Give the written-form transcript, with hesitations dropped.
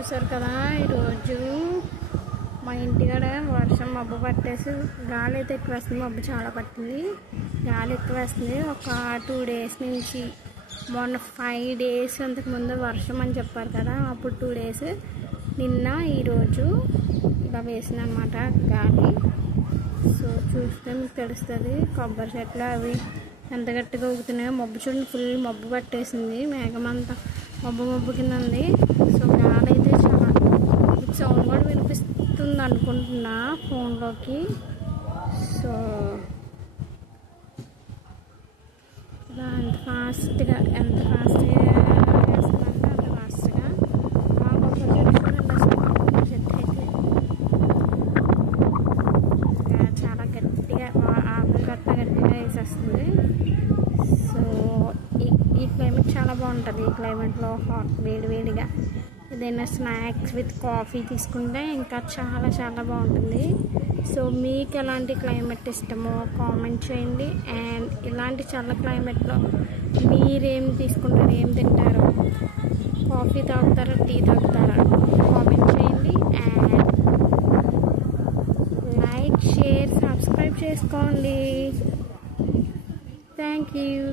చూసారు కదా, ఈరోజు మా ఇంటికాడ వర్షం మబ్బు పట్టేసి గాలి అయితే ఎక్కువ వేస్తుంది. మబ్బు చాలా పట్టింది, గాలి ఎక్కువ వేస్తుంది. ఒక 2 days నుంచి, మొన్న 5 days అంతకుముందు వర్షం అని చెప్పారు కదా, అప్పుడు 2 days, నిన్న ఈరోజు ఇలా వేసింది అనమాట గాలి. సో చూస్తే మీకు తెలుస్తుంది కొబ్బరి చెట్లు అవి ఎంత గట్టిగా ఊగుతున్నాయో. మబ్బు చూడండి, ఫుల్ మబ్బు పట్టేసింది, మేఘం అంతా మబ్బు కింద ఉంది. సో గాలి అయితే చాలా, సౌండ్ కూడా వినిపిస్తుంది అనుకుంటున్నా ఫోన్లోకి. సో ఎంత ఫాస్ట్గా వేస్తుందంటే అంత ఫాస్ట్గా. మా కొబ్బరి చెట్టు చూడండి, చెట్టు అయితే చాలా గట్టిగా ఆకులు గట్టిగా వేసేస్తుంది. సో ఈ క్లైమేట్ చాలా బాగుంటుంది. ఈ క్లైమేట్లో వేడివేడిగా ఏదైనా స్నాక్స్ విత్ కాఫీ తీసుకుంటే ఇంకా చాలా చాలా బాగుంటుంది. సో మీకు ఎలాంటి క్లైమేట్ ఇష్టమో కామెంట్ చేయండి. అండ్ ఇలాంటి చల్ల క్లైమేట్లో మీరేం తీసుకుంటారు, ఏం తింటారు, కాఫీ తాగుతారా, టీ తాగుతారా, కామెంట్ చేయండి. అండ్ లైక్, షేర్, సబ్స్క్రైబ్ చేసుకోండి. Thank you.